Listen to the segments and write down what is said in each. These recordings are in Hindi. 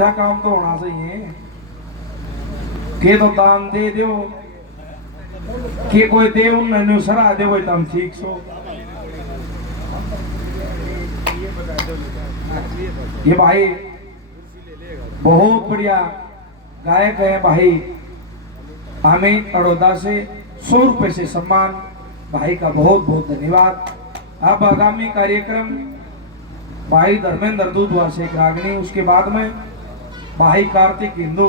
यह काम तो होना चाहिए के तो दान दे दो के कोई दे उन्हें सराह दे वो तुम ठीक सो। ये भाई बहुत बढ़िया गायक है भाई अमित अड़ोदा से 100 रुपए से सम्मान भाई का बहुत बहुत धन्यवाद। अब आगामी कार्यक्रम भाई धर्मेंद्र दूधवा से रागनी, उसके बाद में भाई कार्तिक हिंदू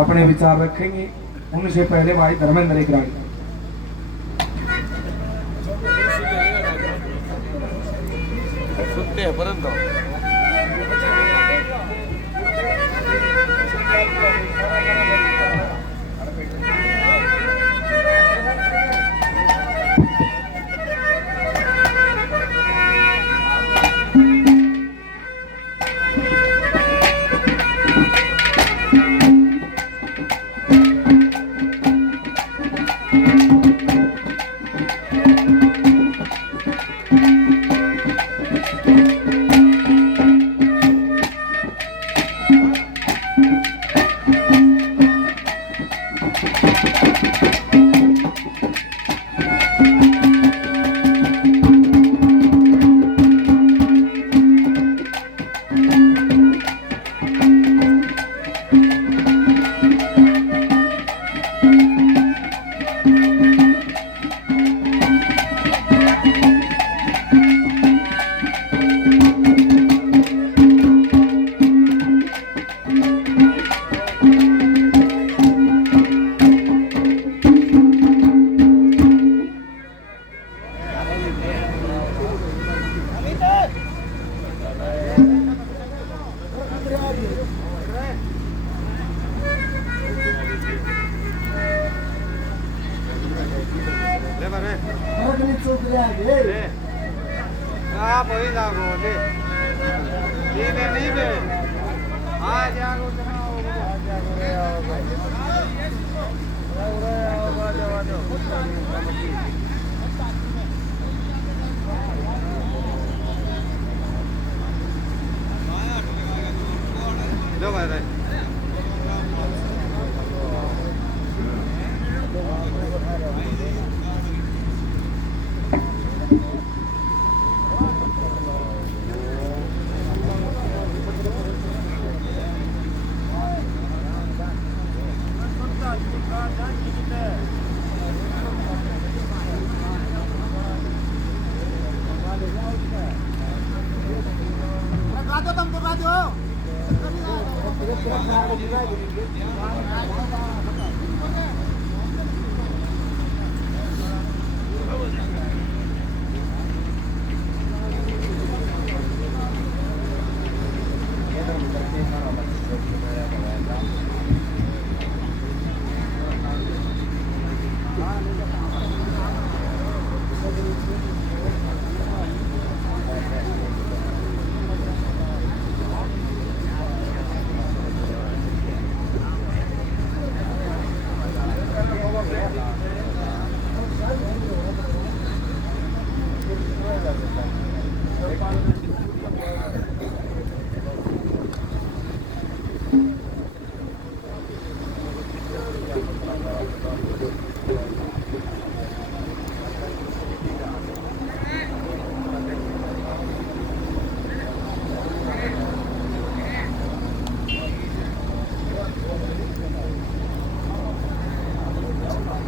अपने विचार रखेंगे, उनसे पहले भाई धर्मेंद्र एक रागनी।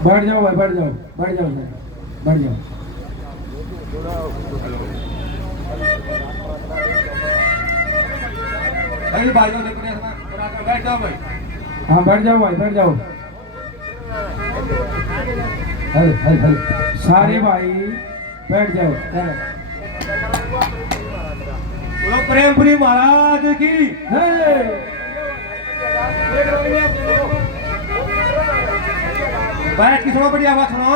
बैठ जाओ भाई, बैठ जाओ, बैठ जाओ, बैठ जाओ। बैठ जाओ भाई। हाँ बैठ जाओ भाई, बैठ जाओ। हल हल हल सारे भाई बैठ जाओ। प्रेमपुरी महाराज की बैठ की सुनो, बढ़िया आवाज सुनो।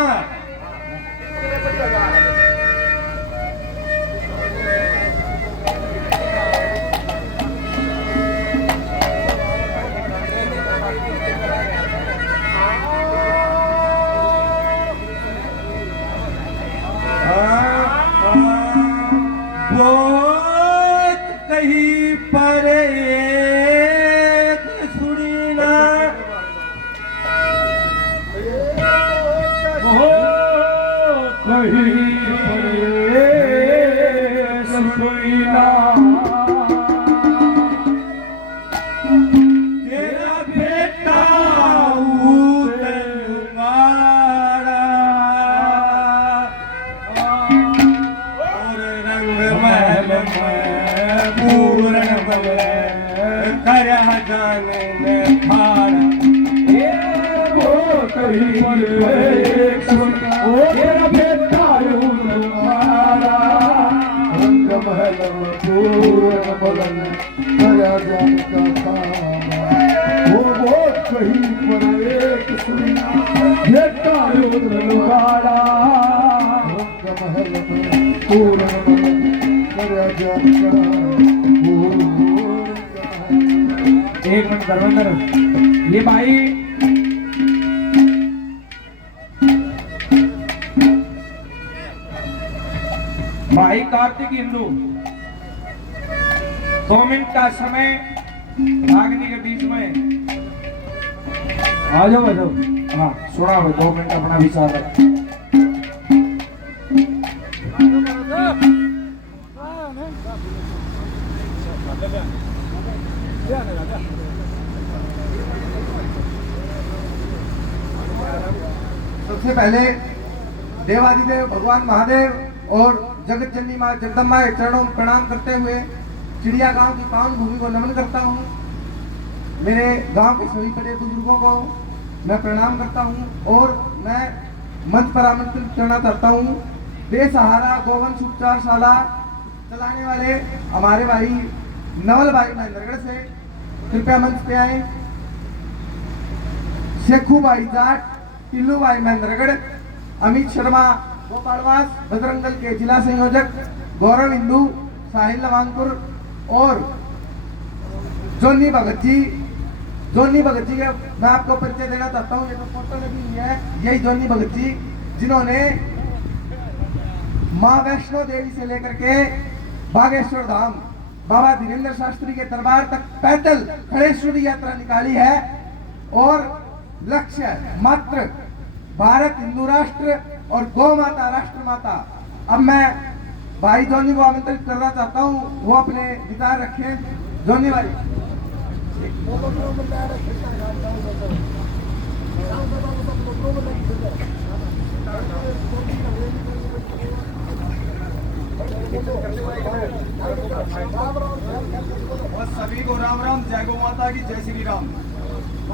बहुत कहीं पर करया जाने ने ठाड़ा ये वो कहीं पर एक सुन ओ तेरा बेटा तुम्हारा रंग महल पूर्ण बदन करया जान का खाना वो कहीं पर एक सुना बेटा तुम्हारा रंग महल पूर्ण बदन करया जान का एक मिनट धर्मेंद्र ये भाई भाई कार्तिक हिंदू 2 मिनट का समय भागने के बीच में आ जाओ हाँ सुना भाई 2 मिनट अपना विचार रख सबसे पहले देवादिदेव भगवान महादेव और जगत जननी माँ जगदम्बा के चरणों में प्रणाम करते हुए चिड़िया गांव की पावन भूमि को नमन करता हूँ। मेरे गांव के सभी बड़े बुजुर्गों को मैं प्रणाम करता हूँ और मैं मंच पर आमंत्रित करना चाहता हूँ। बेसहारा गोवंश उपचारशाला चलाने वाले हमारे भाई नवल भाई महेंद्रगढ़ से कृपया मंच पे आए। शेखू भाई जाट, टिल्लू भाई महेंद्रगढ़, अमित शर्मा गोपालवास, बजरंग दल के जिला संयोजक गौरव हिंदू, साहिल लवांगपुर और जोनी भगत जी का मैं आपको परिचय देना चाहता हूँ। ये तो फोटो लगी हुई है, यही जोनी भगत जी जिन्होंने माँ वैष्णो देवी से लेकर के बागेश्वर धाम बाबा धीरेन्द्र शास्त्री के दरबार तक पैदल खड़ेश्वरी यात्रा निकाली है और लक्ष्य मात्र भारत हिंदू राष्ट्र और गौ माता राष्ट्र माता। अब मैं भाई जोनी को आमंत्रित करना चाहता हूँ, वो अपने विचार रखें। जोनी भाई सभी को राम राम, जय गौ माता की, जय श्री राम।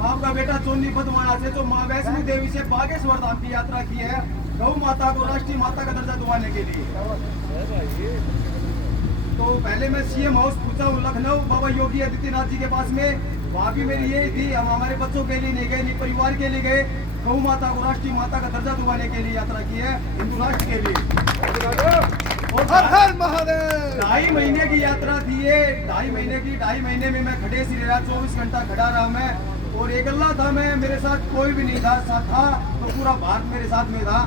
आपका बेटा चोनी पदवाड़ा से जो माँ वैष्णो देवी से बागेश्वर धाम की यात्रा की है गौ माता को राष्ट्रीय माता का दर्जा दिलाने के लिए। तो पहले मैं सीएम हाउस पूछा हूँ लखनऊ बाबा योगी आदित्यनाथ जी के पास में, वहाँ भी मेरी यही थी। हम हमारे बच्चों के लिए नहीं गए, नहीं परिवार के लिए गए, गौ माता को राष्ट्रीय माता का दर्जा दिलाने के लिए यात्रा की है हिंदू राष्ट्र के लिए। और हर हर महादेव। 2.5 महीने की यात्रा थी ये, 2.5 महीने में मैं खड़े सिरे रहा, 24 घंटा खड़ा रहा मैं। और एक अल्लाह था, मैं मेरे साथ कोई भी नहीं था, साथ था तो पूरा भारत मेरे साथ में था।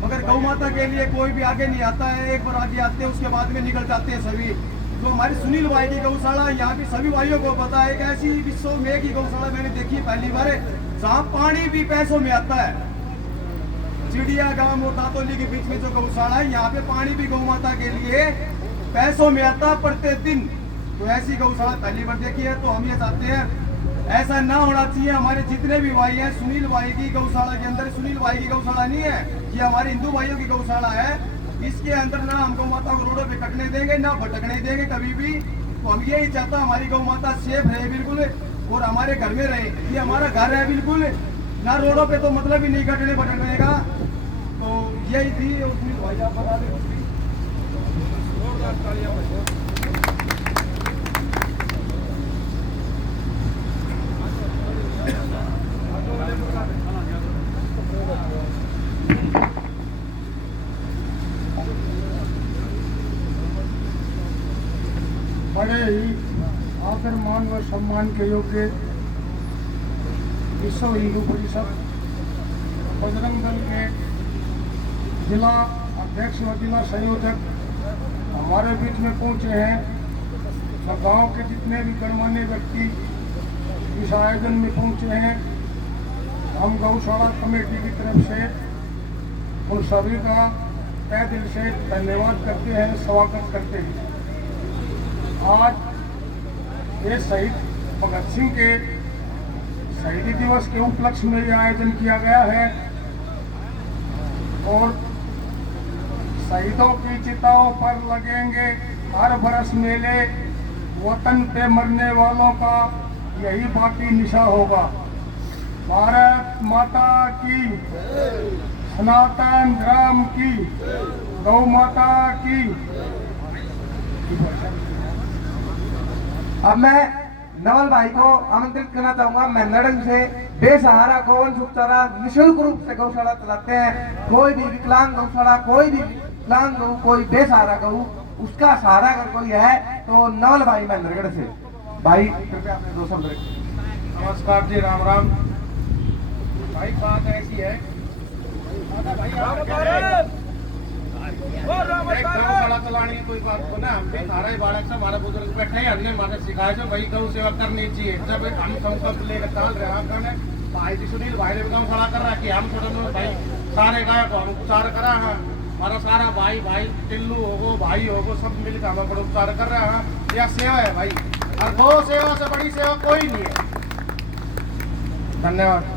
मगर गौ माता के लिए कोई भी आगे नहीं आता है, एक बार आगे आते हैं उसके बाद में निकल जाते हैं सभी। तो हमारी सुनील भाई की गौशाला, यहाँ पे सभी भाइयों को पता है कि ऐसी विश्व में की गौशाला मैंने देखी पहली बार, जहाँ पानी भी पैसों में आता है। चिड़िया गांव और दातोली के बीच में जो गौशाला है, यहाँ पे पानी भी गौ माता के लिए पैसों में आता प्रत्येक दिन। तो ऐसी गौशाला पहली बार देखी है। तो हम ये चाहते हैं ऐसा ना होना चाहिए। हमारे जितने भी भाई हैं, सुनील भाई की गौशाला के अंदर, सुनील भाई की गौशाला नहीं है, ये हमारे हिंदू भाइयों की गौशाला है। इसके अंदर ना हम गौ माता को रोडों पे कटने देंगे, ना भटकने देंगे कभी भी। तो हम यही चाहता हमारी गौ माता सेफ रहे बिल्कुल, और हमारे घर में रहे। ये हमारा घर है बिल्कुल, ना रोडों पे तो मतलब ही नहीं कटने भटकने का। तो यही थी। सुनील भाई आप बता दें कुछ भी। बड़े ही आदर मान व सम्मान के योग्य विश्व हिंदू परिषद बजरंग दल के जिला अध्यक्ष व जिला संयोजक हमारे बीच में पहुंचे हैं। तो गांव के जितने भी गणमान्य व्यक्ति इस आयोजन में पहुंचे हैं, हम गौशाला कमेटी की तरफ से उन सभी का तहे दिल से धन्यवाद करते हैं, स्वागत करते हैं। आज ये शहीद भगत सिंह के शहीदी दिवस के उपलक्ष्य में यह आयोजन किया गया है और शहीदों की चिताओं पर लगेंगे हर बरस मेले, वतन पे मरने वालों का यही बाकी निशा होगा। भारत माता की, सनातन धर्म की, गौ माता की। अब मैं नवल भाई को आमंत्रित करना चाहूंगा। मैं नड़ंग से बेसहारा गौवंश उपचारा निःशुल्क रूप से गौशाला चलाते हैं। कोई भी विकलांग गौशाला, कोई भी विकलांग गौ, कोई बेसहारा गौ, उसका सहारा अगर कोई है तो नवल भाई महेंद्रगढ़ से। भाई कृपया अपने 2 शब्द रखें। नमस्कार जी, राम राम। भाई बात ऐसी है, गौशाला चलाने की कोई बात को ना, हम भी सारा ही बालक से हमारे बुजुर्ग बैठे हैं, हमने हमारे सिखाया जो भाई गौ सेवा करनी चाहिए। जब हम संकल्प लेकर चल रहे हैं, हमने भाई जी सुनील भाई ने भी गौशाला कर रखी है। हम छोटे भाई सारे गाय को हम उपचार करा है। हमारा सारा भाई भाई टिल्लू होगो, भाई होगो, सब मिलकर हम बड़ा उपचार कर रहे हैं। यह सेवा है भाई, और गौ सेवा से बड़ी सेवा कोई नहीं है। धन्यवाद।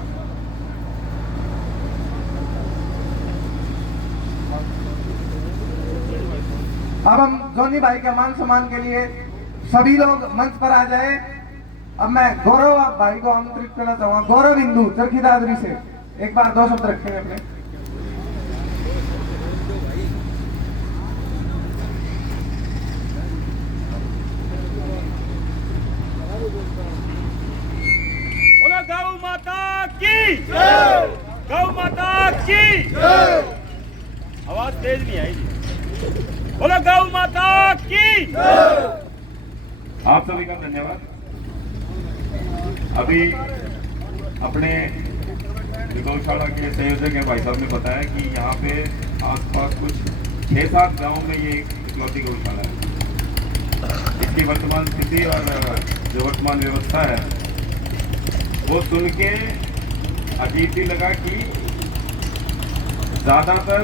अब हम जोनी भाई के मान सम्मान के लिए सभी लोग मंच पर आ जाए। अब मैं गौरव भाई को आमंत्रित करना चाहूंगा। गौरव हिंदू चरखी दादरी से एक बार 2 शब्द रखेंगे अपने। बोलो गौ माता की जय, गौ माता की जय। आवाज तेज नहीं आई जी। बोलो गौ माता की जय। आप सभी का धन्यवाद। अभी अपने जो गौशाला के संयोजक हैं भाई साहब ने बताया कि यहाँ पे आसपास कुछ 6-7 गाँव में ये इकलौती गौशाला है। इसकी वर्तमान स्थिति और जो वर्तमान व्यवस्था है वो सुन के अजीब भी लगा कि ज़्यादातर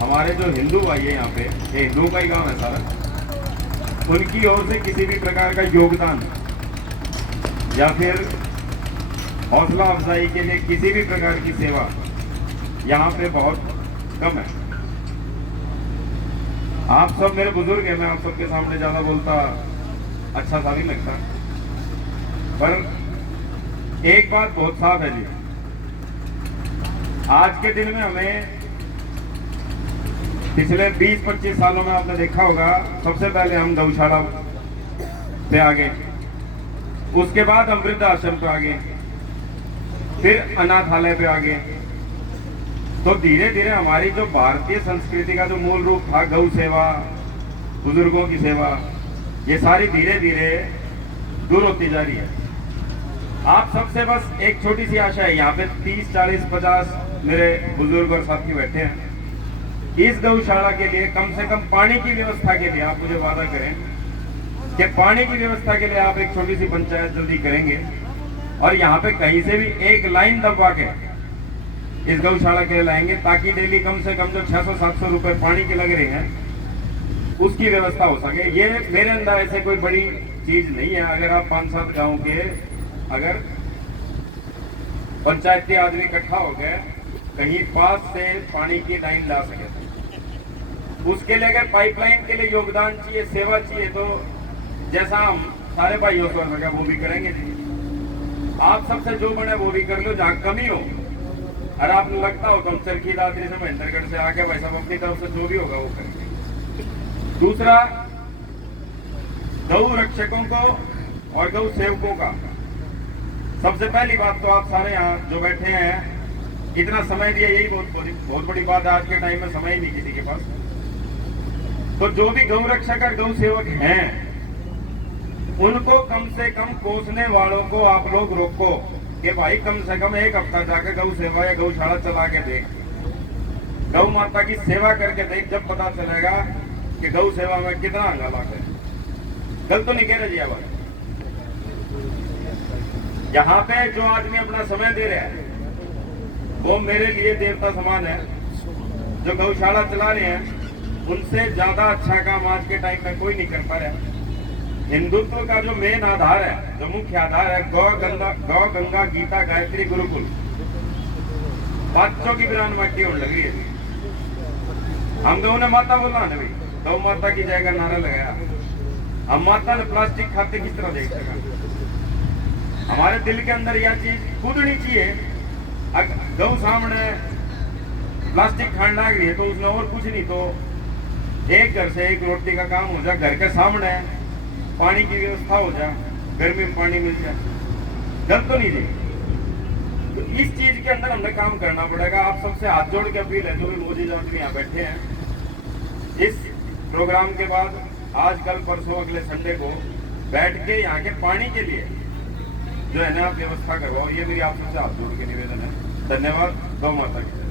हमारे जो हिंदू भाई है यहाँ पे, ये हिंदुओं का ही गांव है सारा, उनकी ओर से किसी भी प्रकार का योगदान या फिर हौसला अफजाई के लिए किसी भी प्रकार की सेवा यहाँ पे बहुत कम है। आप सब मेरे बुजुर्ग हैं, मैं आप सबके सामने ज्यादा बोलता अच्छा सा नहीं लगता, पर एक बात बहुत साफ है जी, आज के दिन में हमें पिछले 20-25 सालों में आपने देखा होगा, सबसे पहले हम गौशाला पे आ गए, उसके बाद हम वृद्धाश्रम पे आ गए, फिर अनाथालय पे आ गए। तो धीरे धीरे हमारी जो भारतीय संस्कृति का जो मूल रूप था, गौ सेवा, बुजुर्गों की सेवा, ये सारी धीरे धीरे दूर होती जा रही है। आप सबसे बस एक छोटी सी आशा है, यहाँ पे 30, 40, 50 मेरे बुजुर्ग और साथी बैठे हैं, इस गौशाला के लिए कम से कम पानी की व्यवस्था के लिए आप मुझे वादा करें कि पानी की व्यवस्था के लिए आप एक छोटी सी पंचायत जल्दी करेंगे और यहाँ पे कहीं से भी एक लाइन दबवा के इस गौशाला के लिए लाएंगे, ताकि डेली कम से कम जो 600-700 रुपए पानी के लग रहे हैं उसकी व्यवस्था हो सके। ये मेरे अंदर ऐसे कोई बड़ी चीज नहीं है। अगर आप 5-7 गाँव के अगर पंचायती आदमी इकट्ठा हो गए, कहीं पास से पानी की लाइन ला सके, उसके लिए अगर पाइपलाइन के लिए योगदान चाहिए, सेवा चाहिए, तो जैसा हम सारे भाइयों को लगा वो भी करेंगे जी। आप सबसे जो बने वो भी कर लो, जहाँ कमी हो और आपको लगता हो तो हम चरखी दादरी से, महेंद्रगढ़ से आके भाई साहब अपनी तरफ से जो भी होगा वो करेंगे। दूसरा, गौ रक्षकों को और गौ सेवकों का सबसे पहली बात तो आप सारे यहाँ जो बैठे हैं इतना समय दिया, यही बहुत बड़ी बात है। आज के टाइम में समय ही नहीं किसी के पास। तो जो भी गौ रक्षक और गौ सेवक हैं उनको कम से कम पोसने वालों को आप लोग रोको कि भाई कम से कम एक हफ्ता जाकर गौ सेवा या गौशाला चला के देख, गौ माता की सेवा करके देख, जब पता चलेगा कि गौ सेवा में कितना हंगामा है। गलत तो नहीं कह रहे जी। अब यहाँ पे जो आदमी अपना समय दे रहा है वो मेरे लिए देवता समान है। जो गौशाला चला रहे हैं उनसे ज्यादा अच्छा काम आज के टाइम में कोई नहीं कर पा रहा। हिंदुत्व का जो मेन आधार है, जो मुख्य आधार है, गौ गंगा गीता गायत्री गुरुकुल, बच्चों की बिरान माटी होने लग रही है। हम गौ ने माता बोला ना भाई, गौ माता की जय का नारा लगाया। हम माता ने प्लास्टिक खाते किस तरह देख सका। हमारे दिल के अंदर यह चीज कूदनी चाहिए। गौ सामने प्लास्टिक खाने लग रही है तो उसमें और कुछ नहीं तो एक घर से एक रोटी का काम हो जाए, घर के सामने पानी की व्यवस्था हो जाए, गर्मी में पानी मिल जाए, गलत तो नहीं जी। तो इस चीज के अंदर हमने काम करना पड़ेगा। आप सबसे हाथ जोड़ के अपील है, जो भी मौजूद आदमी यहाँ बैठे हैं, इस प्रोग्राम के बाद आज कल परसों अगले संडे को बैठ के यहाँ के पानी के लिए जो है ना व्यवस्था करवाओ। ये मेरी आप सबसे हाथ जोड़ के निवेदन है। धन्यवाद। गौ माता की।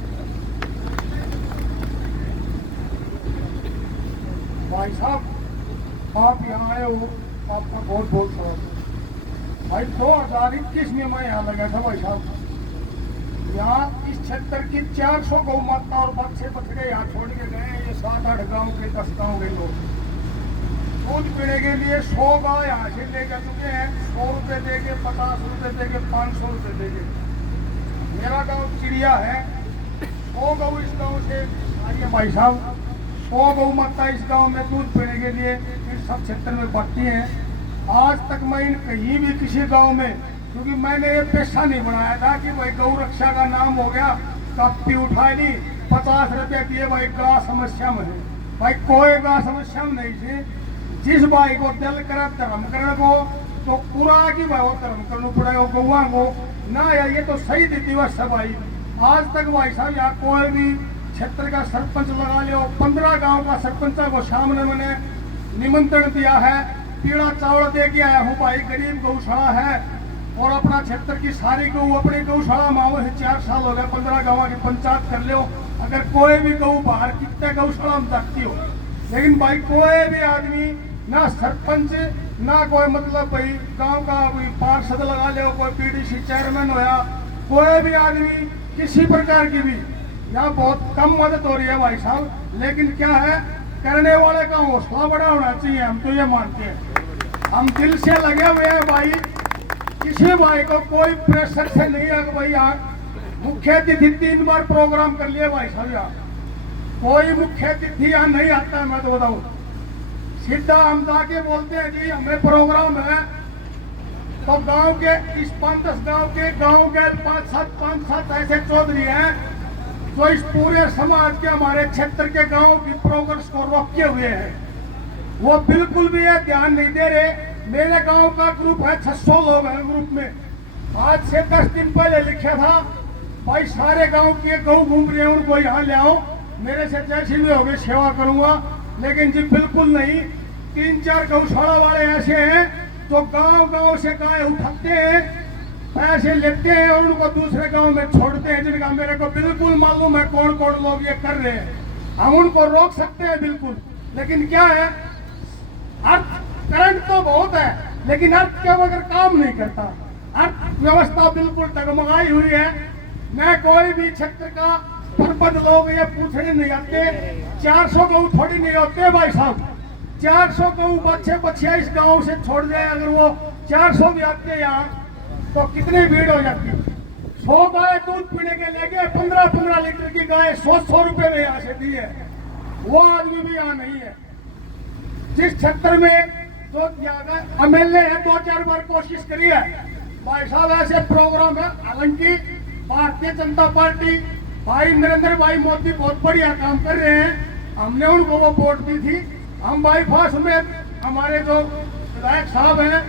भाई साहब आप यहाँ आए हो, आपका बहुत बहुत स्वागत। भाई 2021 में मैं यहाँ लगा था भाई साहब। यहाँ इस क्षेत्र की 400 गौ माता और बच्चे बछड़े यहाँ छोड़ के गए हैं। ये 7-8 गांव के 10 गांव के लोग दूध पीने के लिए 100 गाय यहाँ से लेकर चुके हैं। 100 रुपये दे के, 50 रुपये दे के, 500 रुपये दे के। मेरा गांव चिड़िया है। 100 गौ इस गांव से आइए भाई साहब। 100 गौ माता इस गांव में दूध पीने के लिए इस सब क्षेत्र में बढ़ती हैं। आज तक मैं कहीं भी किसी गांव में, क्योंकि मैंने ये पेशा नहीं बनाया था कि भाई गौ रक्षा का नाम हो गया, कप्पी उठा ली, 50 रुपये दिए, भाई गा समस्या में है। भाई कोई गा समस्या में नहीं थी। जिस भाई को दिल करे धर्म करने को तो पूरा की भाई वो धर्म करना पड़ेगा गौवा को ना। यार ये तो सही दिवस है भाई। आज तक भाई साहब यहाँ कोई भी क्षेत्र का सरपंच लगा लो, 15 गांव का सरपंच को सामने मैंने निमंत्रण दिया है। पीड़ा चावल दे के आया हूँ भाई। गरीब गौशाला है और अपना क्षेत्र की सारी गौ अपनी गौशाला माओ से 4 साल हो गए। 15 गाँव की पंचायत कर लो। अगर कोई भी गौ बाहर कितने गौशाला में जाती हो, लेकिन भाई कोई भी आदमी ना सरपंच ना कोई मतलब भाई गांव का कोई पार्षद लगा ले, कोई पीडीसी चेयरमैन होया, कोई भी आदमी किसी प्रकार की भी यहाँ बहुत कम मदद हो रही है भाई साहब। लेकिन क्या है, करने वाले का हौसला बड़ा होना चाहिए। हम तो ये मानते हैं, हम दिल से लगे हुए हैं भाई। किसी भाई को कोई प्रेशर से नहीं है भाई। यहाँ मुख्य अतिथि 3 बार प्रोग्राम कर लिए भाई साहब। यहाँ कोई मुख्य अतिथि यहाँ नहीं आता है। मैं तो बताऊँ सीधा हम जाके बोलते हैं जी हमें प्रोग्राम है, तो गांव के इस 5-10 गांव के 5-7 ऐसे चौधरी हैं जो इस पूरे समाज के हमारे क्षेत्र के गांव की प्रोग्रेस को रोके हुए हैं। वो बिल्कुल भी ये ध्यान नहीं दे रहे। मेरे गांव का ग्रुप है, 600 लोग हैं ग्रुप में। आज से 10 दिन पहले लिखा था भाई सारे गांव के गौ घूम रहे हैं, उनको यहाँ ले आओ, मेरे से जैसी भी होगी सेवा करूंगा। लेकिन जी बिल्कुल नहीं। 3-4 गौशाला वाले ऐसे हैं जो गांव से गाय उठाते हैं, पैसे लेते हैं और उनको दूसरे गांव में छोड़ते हैं, जिनका मेरे को बिल्कुल मालूम है कौन कौन लोग ये कर रहे हैं। हम उनको रोक सकते हैं बिल्कुल, लेकिन क्या है, अर्थ करंट तो बहुत है लेकिन अर्थ के बगैर काम नहीं करता। अर्थव्यवस्था बिल्कुल डगमगाई हुई है। मैं कोई भी क्षेत्र का सरपंच लोग ये पूछने नहीं आते। 400 गऊ थोड़ी नहीं होते भाई साहब। 400 गऊ बच्चे इस गांव से छोड़ जाए, अगर वो 400 भी आते यहाँ तो कितनी भीड़ हो जाती। 100 गाय दूध पीने के लेके 15-15 लीटर की गाय 100 रुपए में यहाँ से दी है। वो आदमी भी यहाँ नहीं है। जिस क्षेत्र में जो MLA है 2-4 बार कोशिश करी है भाई साहब, ऐसे प्रोग्राम है। हालांकि भारतीय जनता पार्टी भाई नरेंद्र भाई मोदी बहुत बढ़िया काम कर रहे हैं। हमने उनको वो वोट दी थी। हम बाईपास में हमारे जो विधायक साहब हैं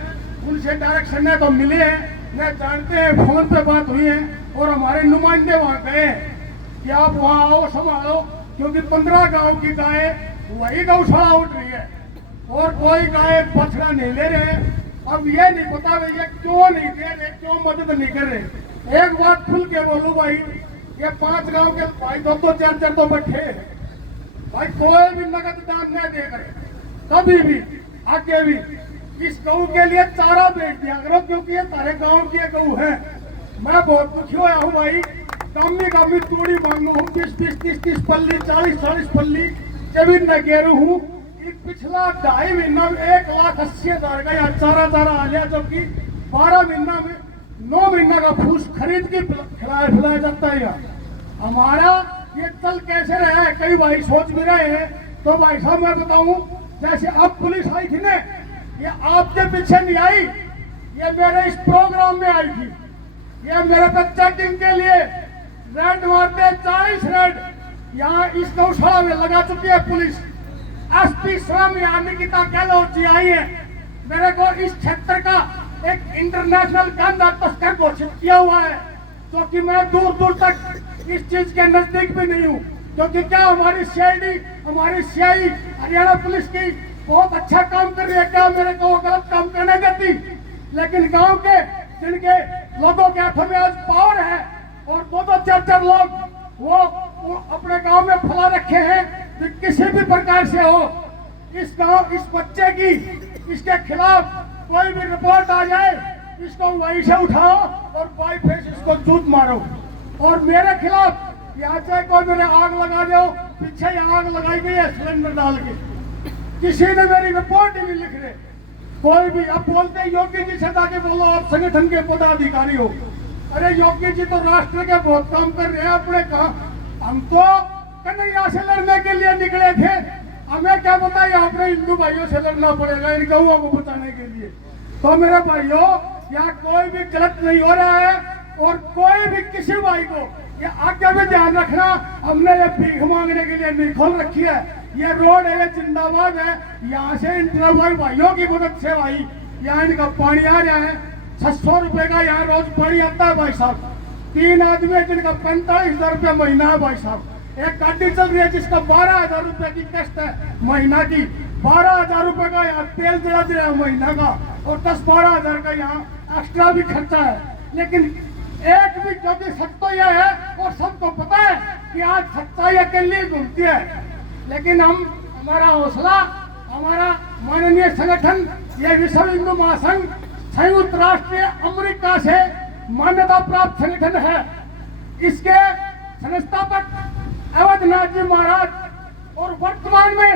उनसे डायरेक्शन है तो मिले हैं, न जानते हैं, फोन पे बात हुई है और हमारे नुमाइंदे वहाँ गए कि आप वहाँ आओ संभालो, क्योंकि 15 गांव की गाय वही गौशाला उठ रही है और कोई गाय बछड़ा नहीं ले रहे। अब ये नहीं पता भाई ये क्यों नहीं दे रहे, क्यों मदद नहीं कर रहे। एक बात खुल के बोलूं भाई, ये 5 गांव के भाई 2-4 तो बैठे हैं भाई, कोई भी नगद दान नहीं दे करे कभी भी आगे भी। इस गऊ के लिए चारा बेच दिया करो, क्योंकि ये तारे गांव की गऊ है। मैं बहुत दुखी होया हूँ भाई। गामी तूड़ी मांगू हूँ 20-20, 30-30 पल्ली, 40-40 पल्ली जमीन न गेरू हूँ। पिछला 2.5 महीना में 1,80,000 का यहाँ चारा आ गया, जबकि 12 महीना में 9 महीना का फूस खरीद के खिलाया जाता है। हमारा ये चल कैसे रहा है, कई भाई सोच भी रहे हैं। तो भाई साहब मैं बताऊं, जैसे अब पुलिस आई थी ना ये आपके पीछे नहीं आई, ये मेरे इस प्रोग्राम में आई थी। ये मेरे पे चेकिंग के लिए रेड मारते 40 रेड यहाँ इस गौशाला में लगा चुकी है पुलिस। एसपी स्वयं यहाँ निकिता गहलोत जी आई है। मेरे को इस क्षेत्र का एक इंटरनेशनल गंदा तस्कर घोषित किया हुआ है, जो कि मैं दूर दूर तक इस चीज के नजदीक भी नहीं हूँ। क्योंकि क्या हमारी सीआईडी, हमारी सीआई हरियाणा पुलिस की बहुत अच्छा काम कर रही है, क्या मेरे को वो गलत काम करने देती? लेकिन गांव के जिनके लोगों के हाथों में आज पावर है और दो चार लोग वो अपने गांव में फैला रखे हैं कि किसी भी प्रकार से हो इस गांव, इस बच्चे की, इसके खिलाफ कोई भी रिपोर्ट आ जाए, इसको वहीं से उठाओ और बाई फेस इसको जूत मारो। और मेरे खिलाफ यहाँ से कोई मेरे आग लगा दो, पीछे यहाँ आग लगाई गई है सिलेंडर डाल के, किसी ने मेरी रिपोर्ट ही नहीं लिख रहे कोई भी। अब बोलते हैं योगी जी से जाके बोलो आप संगठन के पदाधिकारी हो। अरे योगी जी तो राष्ट्र के बहुत काम कर रहे हैं, अपने कहा हम तो कन्हैया से लड़ने के लिए निकले थे, हमें क्या पता है अपने हिंदू भाइयों से लड़ना पड़ेगा इन गौओं को बचाने के लिए। तो मेरे भाइयों यहाँ कोई भी गलत नहीं हो रहा है और कोई भी किसी भाई को ये आगे भी ध्यान रखना, हमने ये भीख मांगने के लिए नहीं खोल रखी है। ये रोड है, ये जिंदाबाद है। यहाँ से इन भाइयों की मदद से भाई यहाँ इनका पानी आ रहा है। 600 रुपए का यहाँ रोज पानी आता है भाई साहब। 3 आदमी जिनका 45,000 रुपया महीना है भाई साहब। एक गाड़ी चल रही है जिसका 12,000 रुपए की किस्त है महीना की। 12,000 रुपए का यहाँ तेल जला दे रहा है महीना का और 10-12,000 का यहाँ एक्स्ट्रा भी खर्चा है। लेकिन एक भी, क्योंकि सच तो यह है और सबको पता है कि आज सच्चाई अकेली घूमती है। लेकिन हमारा हौसला, हमारा माननीय संगठन, ये विश्व हिंदू महासंघ संयुक्त राष्ट्र अमेरिका से मान्यता प्राप्त संगठन है। इसके संस्थापक अवधनाथ जी महाराज और वर्तमान में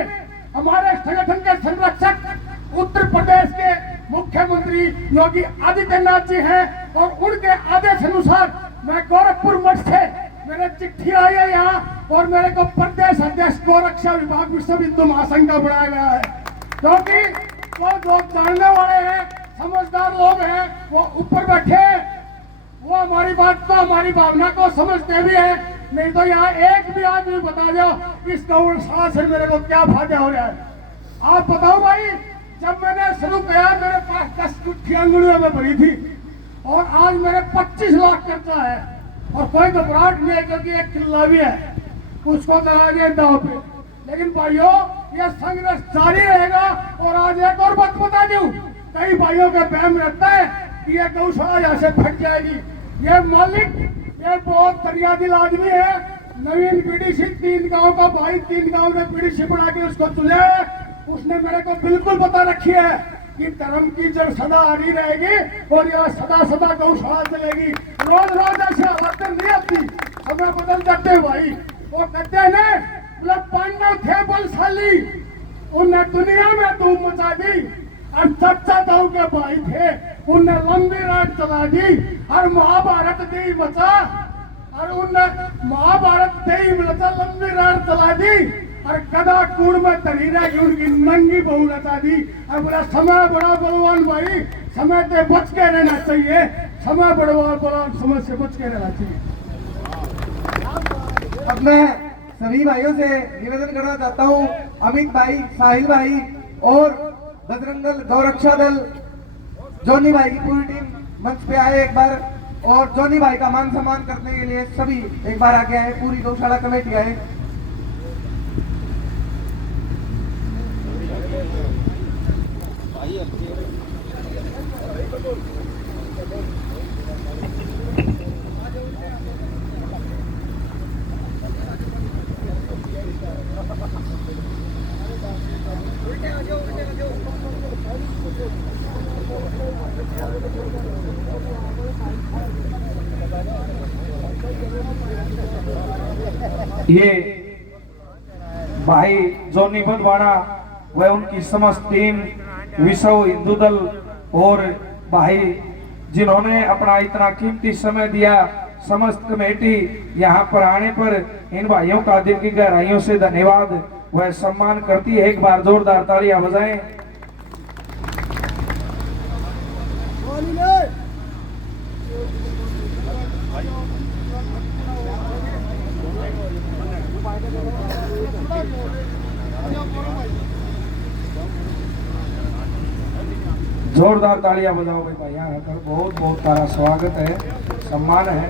हमारे संगठन के संरक्षक उत्तर प्रदेश के मुख्यमंत्री योगी आदित्यनाथ जी हैं और उनके आदेश अनुसार मैं गोरखपुर मठ से मेरे चिट्ठी आई है यहाँ और मेरे को प्रदेश अध्यक्ष गोरक्षा विभाग विश्व हिंदू महासंघ का बनाया गया है। क्योंकि वो लोग जानने वाले हैं, समझदार लोग हैं, वो ऊपर बैठे हैं, वो हमारी बात को, हमारी भावना को समझते भी है। नहीं तो यहाँ एक भी आदमी बता दो इस गौशाला से मेरे को क्या फायदा हो रहा है। आप बताओ भाई, जब मैंने शुरू किया मेरे पास 10 गुत्थी अंगुलियों में भरी थी और आज मेरे 25 लाख कर्जा है और कोई घबराहट नहीं है, क्योंकि एक किला भी है उसको करा दिया दाव पे। लेकिन भाइयों यह संघर्ष जारी रहेगा। और आज एक और बात बता दूं, कई भाइयों के बहम रहता है कि यह गौशाला यहाँ से फट जाएगी। ये मालिक ये बहुत दरिया दिल आदमी है। नवीन पीडीसी 3 गांव का भाई, 3 गांव में पीडीसी बना के उसको चुने है। उसने मेरे को बिल्कुल बता रखी है कि धर्म की जड़ सदा हरी रहेगी और यह सदा सदा गौशाला चलेगी। रोज रोज ऐसे हालात नहीं आती, समय बदल जाते हैं भाई। वो कहते हैं ना, मतलब पांडव थे बलशाली, उन्हें दुनिया में धूम मचा दी और चर्चा दाऊ के भाई थे, उन्हें लंबी रात चला दी और महाभारत दी मचा और उन्हें महाभारत दे मचा लंबी रात चला दी और कदा कूड़ में तरी रही उनकी नंगी बहू नचा दी। और बोला समय बड़ा बलवान भाई, समय से बच के रहना चाहिए, समय बड़ा बलवान, समय से बच के रहना चाहिए। अब मैं सभी भाइयों से निवेदन करना चाहता हूँ, अमित भाई, साहिल भाई और बजरंग दल, गौरक्षा दल, जॉनी भाई की पूरी टीम मंच पे आए एक बार, और जॉनी भाई का मान सम्मान करने के लिए सभी एक बार आगे आए, पूरी गौशाला कमेटी आए। ये भाई जोनी बंदवाड़ा व उनकी समस्त टीम, विश्व हिंदू दल और भाई जिन्होंने अपना इतना कीमती समय दिया, समस्त कमेटी यहाँ पर आने पर इन भाइयों का दिल की गहराइयों से धन्यवाद व सम्मान करती है। एक बार जोरदार तालियां बजाएं। जोरदार तालियां बजाओ भाई भाई, यहाँ आकर बहुत बहुत तारा स्वागत है, सम्मान है।